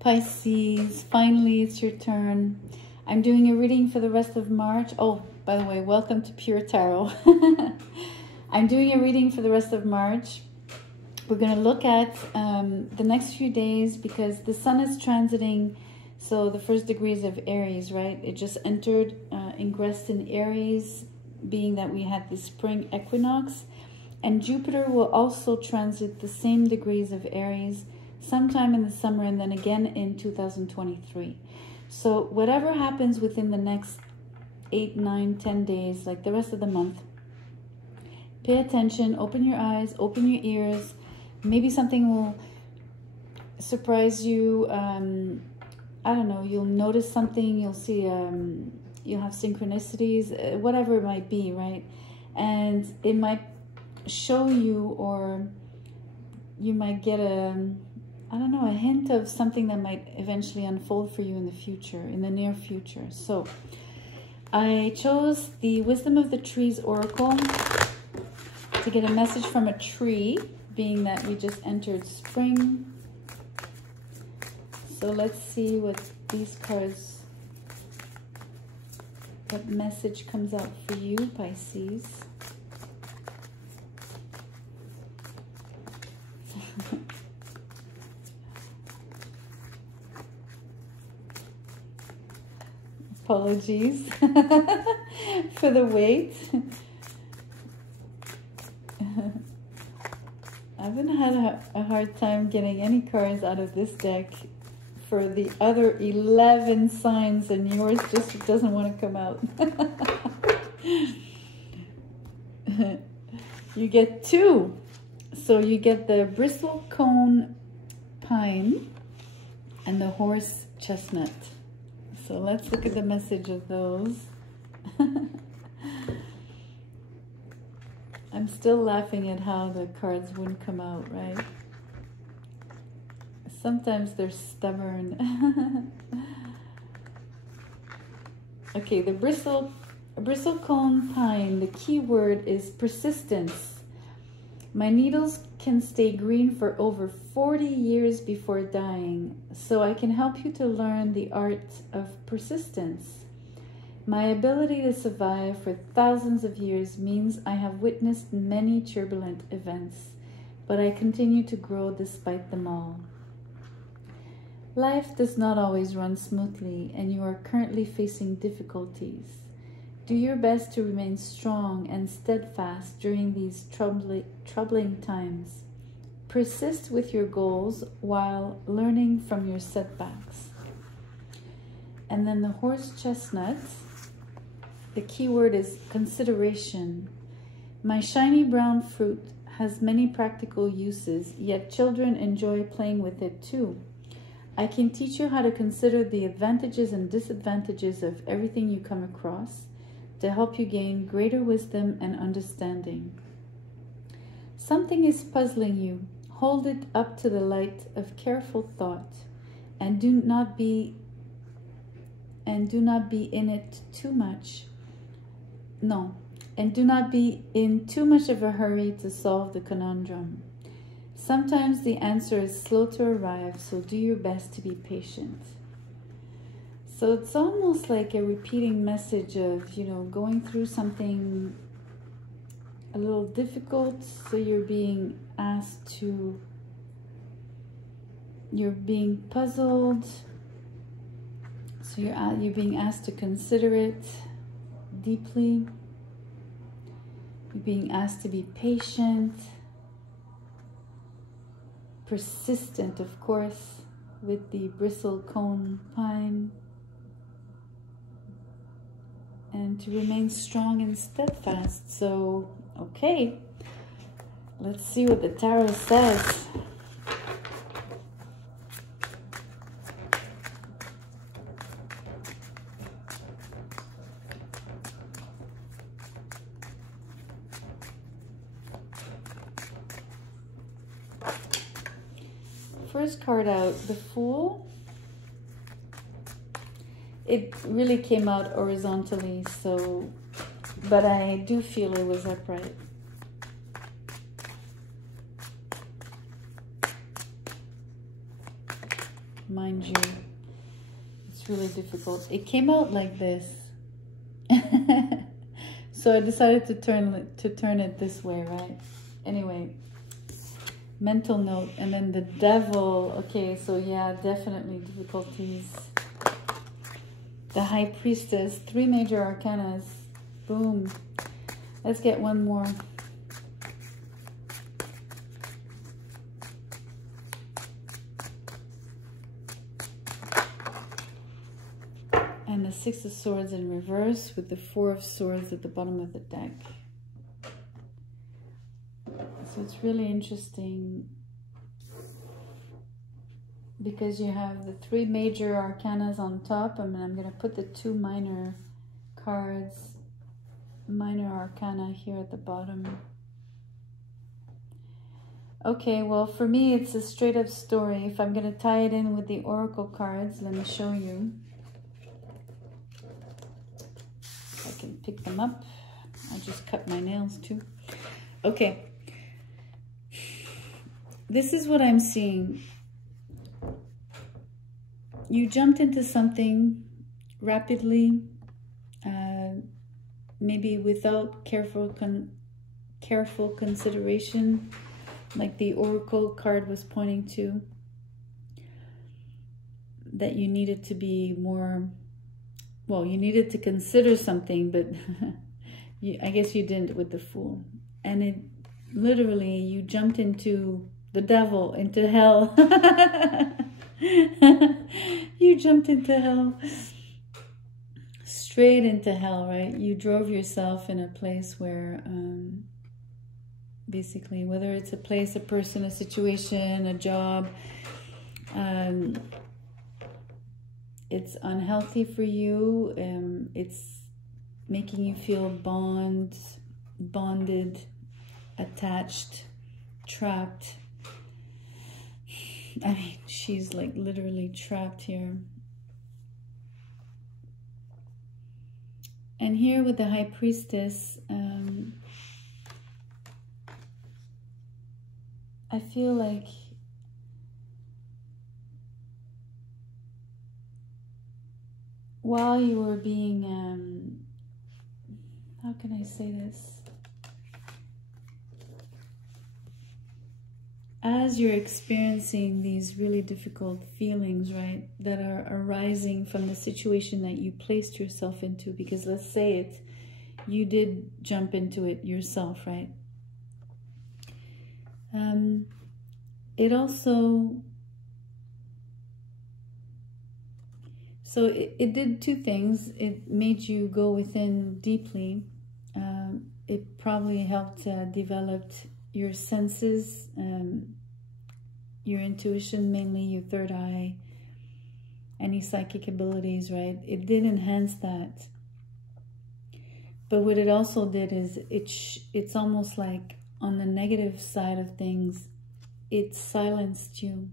Pisces, finally it's your turn. I'm doing a reading for the rest of March. Oh, by the way, welcome to Pure Tarot. I'm doing a reading for the rest of March. We're going to look at the next few days because the sun is transiting, so the first degrees of Aries, right? It just entered, ingressed in Aries, being that we had the spring equinox. And Jupiter will also transit the same degrees of Aries sometime in the summer and then again in 2023. So whatever happens within the next 8, 9, 10 days, like the rest of the month, pay attention, open your eyes, open your ears. Maybe something will surprise you. I don't know, you'll notice something, you'll see, you'll have synchronicities, whatever it might be, right? And it might show you, or you might get I don't know, a hint of something that might eventually unfold for you in the future, in the near future. So I chose the Wisdom of the Trees Oracle to get a message from a tree, being that we just entered spring. So let's see what these cards, what message comes out for you, Pisces. Apologies for the wait. I haven't had a hard time getting any cards out of this deck for the other 11 signs, and yours just doesn't want to come out. You get 2. So you get the bristlecone pine and the horse chestnut. So let's look at the message of those. I'm still laughing at how the cards wouldn't come out, right? Sometimes they're stubborn. Okay, the bristlecone pine, the key word is persistence. My needles can stay green for over 40 years before dying, so I can help you to learn the art of persistence. My ability to survive for thousands of years means I have witnessed many turbulent events, but I continue to grow despite them all. Life does not always run smoothly, and you are currently facing difficulties. Do your best to remain strong and steadfast during these troubling times. Persist with your goals while learning from your setbacks. And then the horse chestnut, the key word is consideration. My shiny brown fruit has many practical uses, yet children enjoy playing with it too. I can teach you how to consider the advantages and disadvantages of everything you come across, to help you gain greater wisdom and understanding. Something is puzzling you. Hold it up to the light of careful thought, and do not be in it too much. No, and do not be in too much of a hurry to solve the conundrum. Sometimes the answer is slow to arrive, so do your best to be patient. So it's almost like a repeating message of, you know, going through something a little difficult. So you're being asked to, you're being puzzled. So you're being asked to consider it deeply. You're being asked to be patient, persistent, of course, with the bristlecone pine, and to remain strong and steadfast. So, okay, let's see what the tarot says. First card out, the Fool. It really came out horizontally, so, but I do feel it was upright. mind you. It's really difficult. It came out like this. So I decided to turn it this way, right? Anyway, mental note. And then the devil. Okay, so yeah, definitely difficulties. The High Priestess, 3 major arcanas. Boom. Let's get one more. And the 6 of Swords in reverse with the 4 of Swords at the bottom of the deck. So it's really interesting because you have the 3 major arcanas on top. I mean, I'm going to put the 2 minor cards, minor arcana here at the bottom. Okay, well, for me, it's a straight up story. If I'm going to tie it in with the oracle cards, let me show you. I can pick them up. I just cut my nails too. Okay. This is what I'm seeing. You jumped into something rapidly, maybe without careful consideration, like the oracle card was pointing to, that you needed to be more, well, you needed to consider something, but I guess you didn't with the Fool. And it literally, you jumped into the devil, into hell. You jumped into hell. Straight into hell, right? You drove yourself in a place where, basically, whether it's a place, a person, a situation, a job, it's unhealthy for you. It's making you feel bonded, attached, trapped. I mean, she's like literally trapped here. And here with the High Priestess, I feel like while you were being, how can I say this? As you're experiencing these really difficult feelings, right, that are arising from the situation that you placed yourself into, because let's say it, you did jump into it yourself, right? It also, so it did 2 things. It made you go within deeply. It probably helped develop your senses, your intuition, mainly your 3rd eye, any psychic abilities, right? It did enhance that. But what it also did is it's almost like on the negative side of things, it silenced you.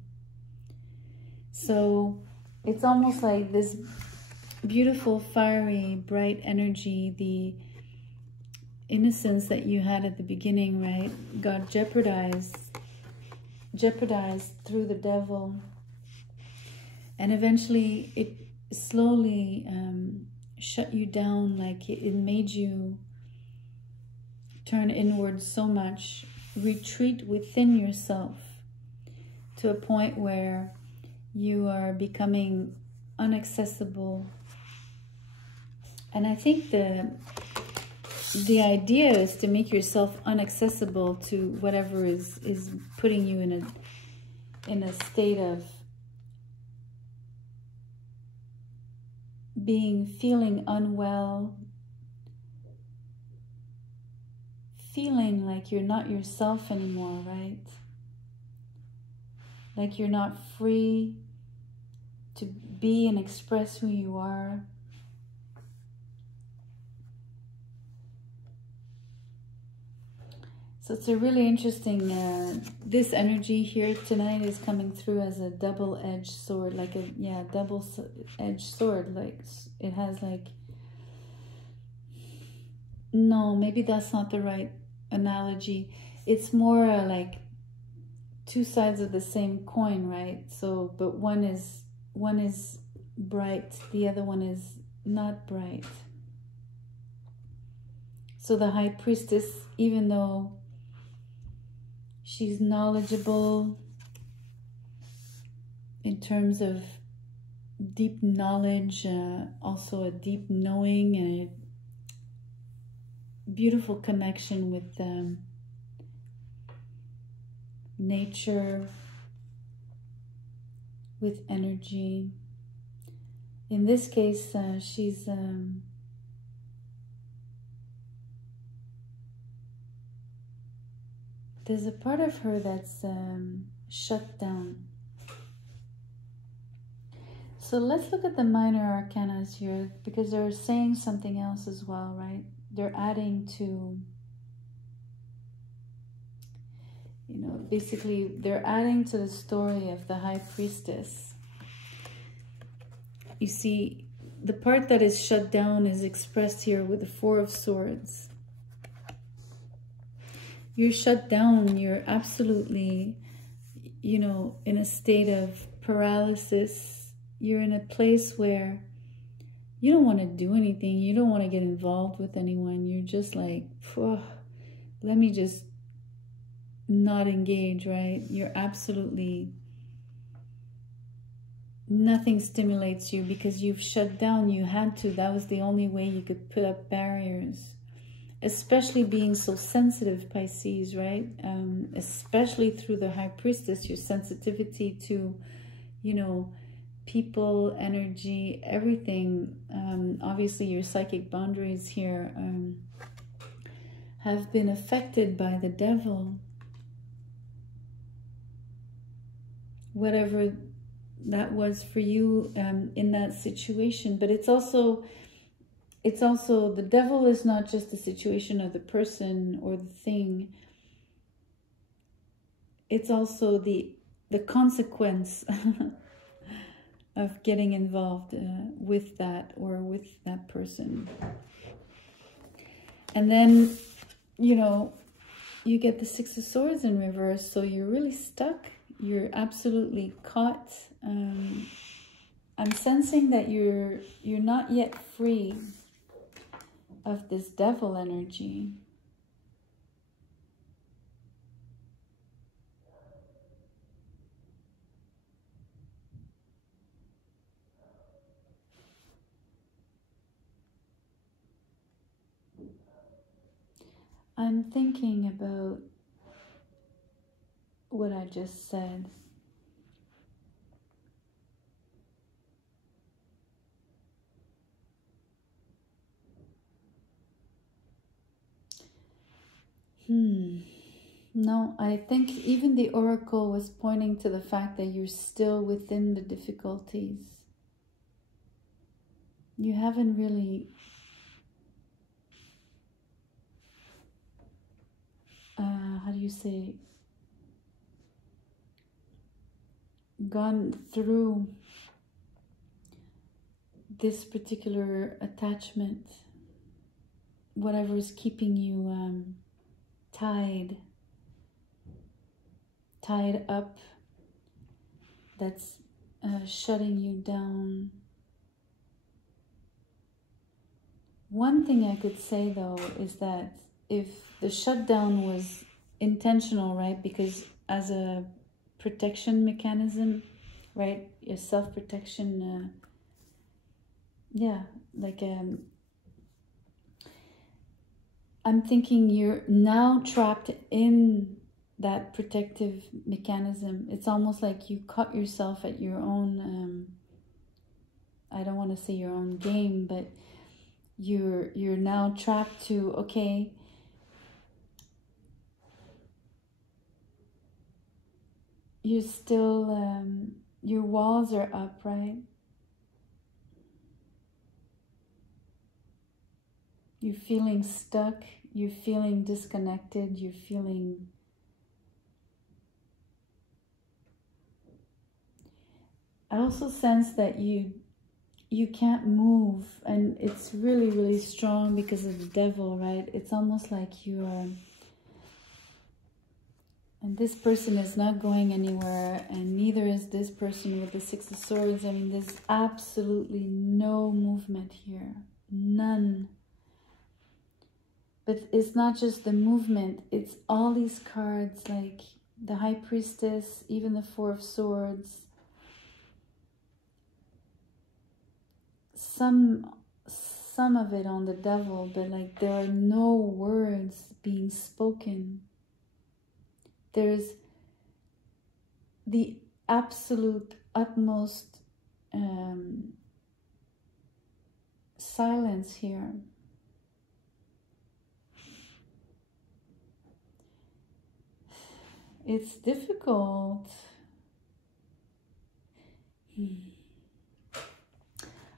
So it's almost like this beautiful, fiery, bright energy, the innocence that you had at the beginning, right, got jeopardized through the devil. And eventually it slowly shut you down, like it made you turn inward so much, retreat within yourself to a point where you are becoming inaccessible. And I think the idea is to make yourself inaccessible to whatever is putting you in a state of feeling unwell, feeling like you're not yourself anymore, right? Like you're not free to be and express who you are. So it's a really interesting, this energy here tonight is coming through as a double-edged sword, like a, yeah, double-edged sword. Like it has like, no, maybe that's not the right analogy. It's more like 2 sides of the same coin, right? So, but one is one is bright, the other one is not bright. So the High Priestess, even though she's knowledgeable in terms of deep knowledge, also a deep knowing and a beautiful connection with nature, with energy. In this case, she's there's a part of her that's shut down. So let's look at the minor arcana here, because they're saying something else as well, right? They're adding to, you know, basically they're adding to the story of the High Priestess. You see, the part that is shut down is expressed here with the Four of Swords. You're shut down, you're absolutely, you know, in a state of paralysis. You're in a place where you don't want to do anything. You don't want to get involved with anyone. You're just like, let me just not engage, right? You're absolutely, nothing stimulates you because you've shut down. You had to. That was the only way you could put up barriers. Especially being so sensitive, Pisces, right? Especially through the High Priestess, your sensitivity to, you know, people, energy, everything. Obviously, your psychic boundaries here have been affected by the devil. Whatever that was for you in that situation. But it's also the devil is not just the situation of the person or the thing. It's also the consequence of getting involved with that or with that person. And then, you know, you get the Six of Swords in reverse, so you're really stuck. You're absolutely caught. I'm sensing that you're not yet free of this devil energy. I'm thinking about what I just said. No, I think even the oracle was pointing to the fact that you're still within the difficulties. You haven't really how do you say, gone through this particular attachment, whatever is keeping you tied up, that's shutting you down. One thing I could say though is that if the shutdown was intentional, right, because as a protection mechanism, right, a self-protection, yeah, like I'm thinking you're now trapped in that protective mechanism. It's almost like you caught yourself at your own, I don't want to say your own game, but you're now trapped to, okay, you're still, your walls are up, right? You're feeling stuck, you're feeling disconnected, you're feeling I also sense that you can't move, and it's really, really strong because of the devil, right? It's almost like you are And this person is not going anywhere, and neither is this person with the Six of Swords. I mean, there's absolutely no movement here. None. But it's not just the movement, it's all these cards, like the High Priestess, even the Four of Swords. Some of it on the Devil, but like there are no words being spoken. There's the absolute utmost silence here. It's difficult.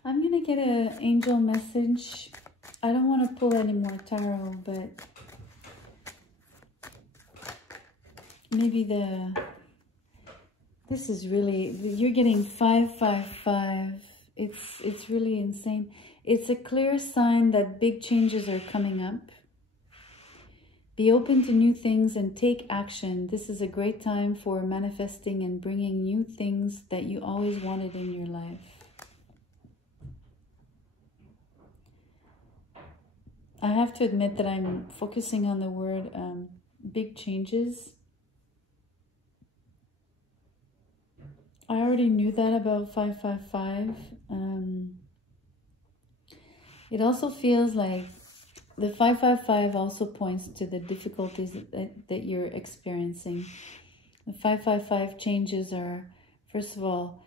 I'm going to get an angel message. I don't want to pull any more tarot, but maybe this is really, you're getting 555. It's really insane. It's a clear sign that big changes are coming up. Be open to new things and take action. This is a great time for manifesting and bringing new things that you always wanted in your life. I have to admit that I'm focusing on the word big changes. I already knew that about 555. It also feels like the 555 also points to the difficulties that you're experiencing. The 555 changes are, first of all,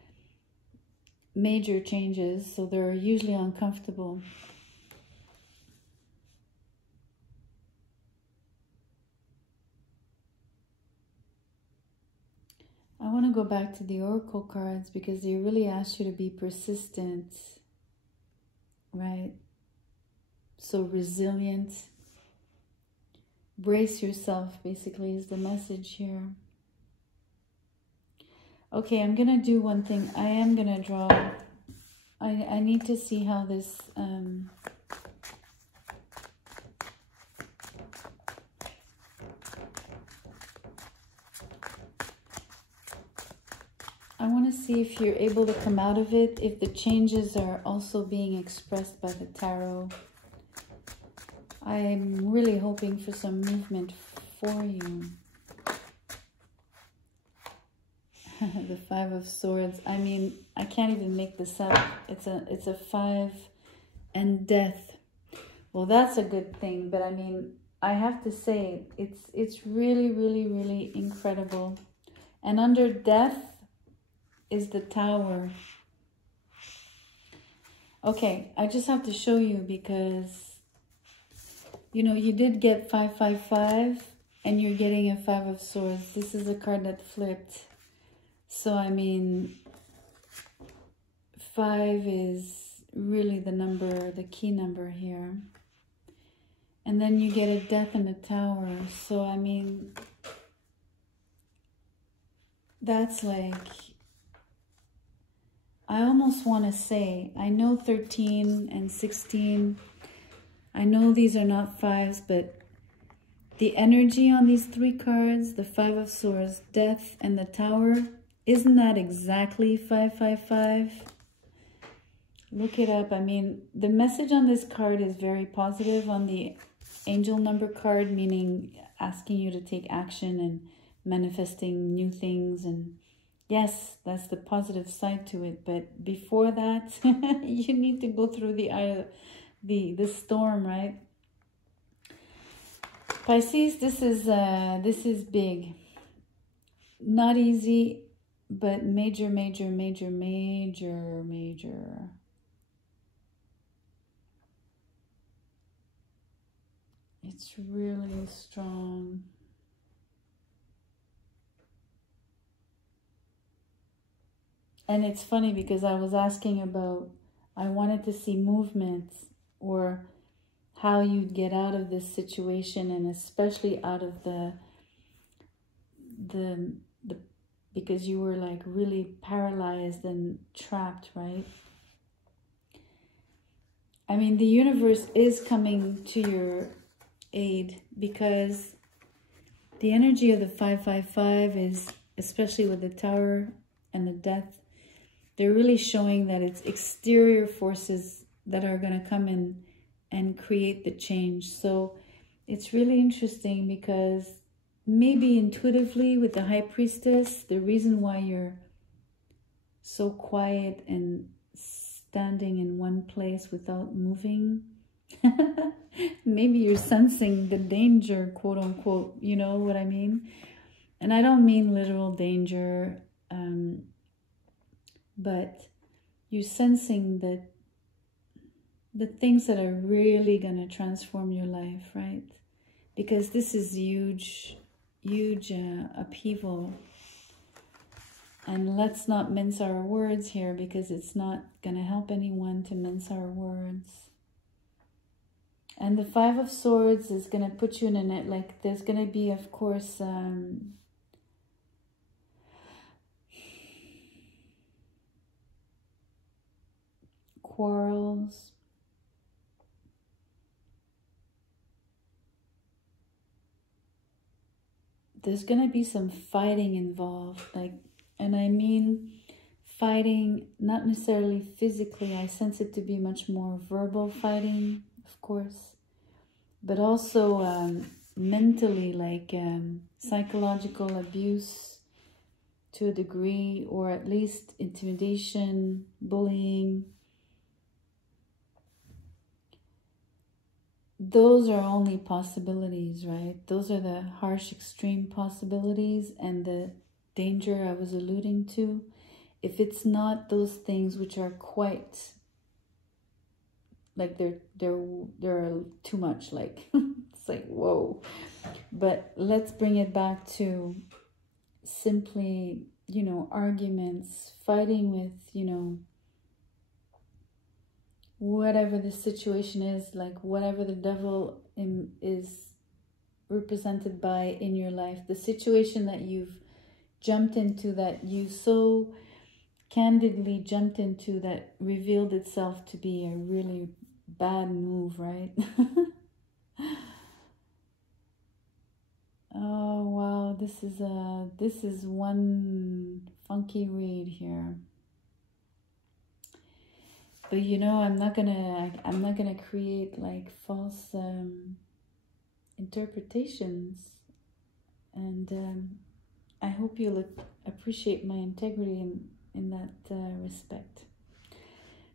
major changes, so they're usually uncomfortable. I want to go back to the Oracle cards because they really ask you to be persistent, right? So resilient. Brace yourself, basically, is the message here. Okay, I'm going to do one thing. I am going to draw. I need to see how this... I want to see if you're able to come out of it, if the changes are also being expressed by the tarot. I'm really hoping for some movement for you. The Five of Swords. I mean, I can't even make this up. It's a 5 and death. Well, that's a good thing, but I mean, I have to say it's really, really, really incredible. And under death is the Tower. Okay, I just have to show you because, you know, you did get 555 and you're getting a 5 of Swords. This is a card that flipped. So, I mean, 5 is really the number, the key number here. And then you get a death and a Tower. So, I mean, that's like... I almost want to say, I know 13 and 16, I know these are not 5s, but the energy on these 3 cards, the 5 of Swords, Death, and the Tower, isn't that exactly 555? Look it up. I mean, the message on this card is very positive. On the angel number card, meaning asking you to take action and manifesting new things, and yes, that's the positive side to it. But before that, you need to go through the storm, right? Pisces, this is big. Not easy, but major, major, major, major, major. It's really strong. And it's funny because I was asking about, I wanted to see movement or how you'd get out of this situation, and especially out of the because you were like really paralyzed and trapped, right? I mean, the universe is coming to your aid because The energy of the 555 is, especially with the Tower and the Death, they're really showing that it's exterior forces that are going to come in and create the change. So it's really interesting because maybe intuitively with the High Priestess, the reason why you're so quiet and standing in one place without moving, maybe you're sensing the danger, quote unquote, you know what I mean? And I don't mean literal danger, but you're sensing that the things that are really going to transform your life, right? Because this is huge, huge upheaval. And let's not mince our words here, because it's not going to help anyone to mince our words. And the 5 of Swords is going to put you in a net, like there's going to be, of course, quarrels. There's going to be some fighting involved, like, and I mean fighting, not necessarily physically. I sense it to be much more verbal fighting, of course, but also mentally, like psychological abuse to a degree, or at least intimidation, bullying. Those are only possibilities, right? Those are the harsh, extreme possibilities and the danger I was alluding to. If it's not those things which are quite, like they're too much, like it's like, whoa. But let's bring it back to simply, you know, arguments, fighting with, you know, whatever the situation is, like whatever the devil is represented by in your life, the situation that you've jumped into, that you so candidly jumped into, that revealed itself to be a really bad move, right? Oh wow, this is one funky read here. But you know, I'm not gonna create like false interpretations, and I hope you'll appreciate my integrity in that respect.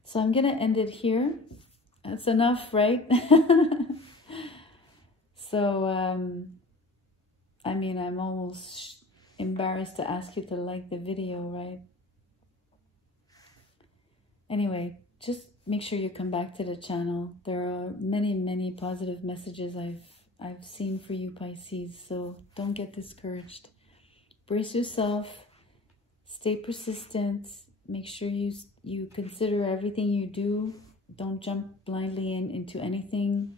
So I'm gonna end it here. That's enough, right? So I mean, I'm almost embarrassed to ask you to like the video, right? Anyway, just make sure you come back to the channel. There are many, many positive messages I've seen for you, Pisces, so don't get discouraged. Brace yourself, stay persistent, make sure you consider everything you do. Don't jump blindly into anything.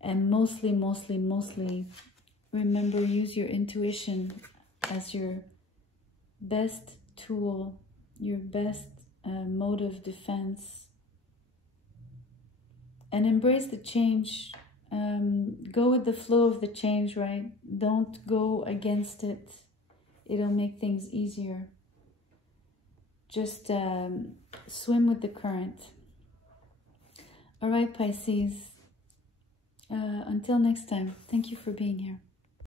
And mostly, remember, use your intuition as your best tool, your best mode of defense, and embrace the change. Go with the flow of the change, right? Don't go against it. It'll make things easier. Just swim with the current. All right, Pisces. Until next time, thank you for being here.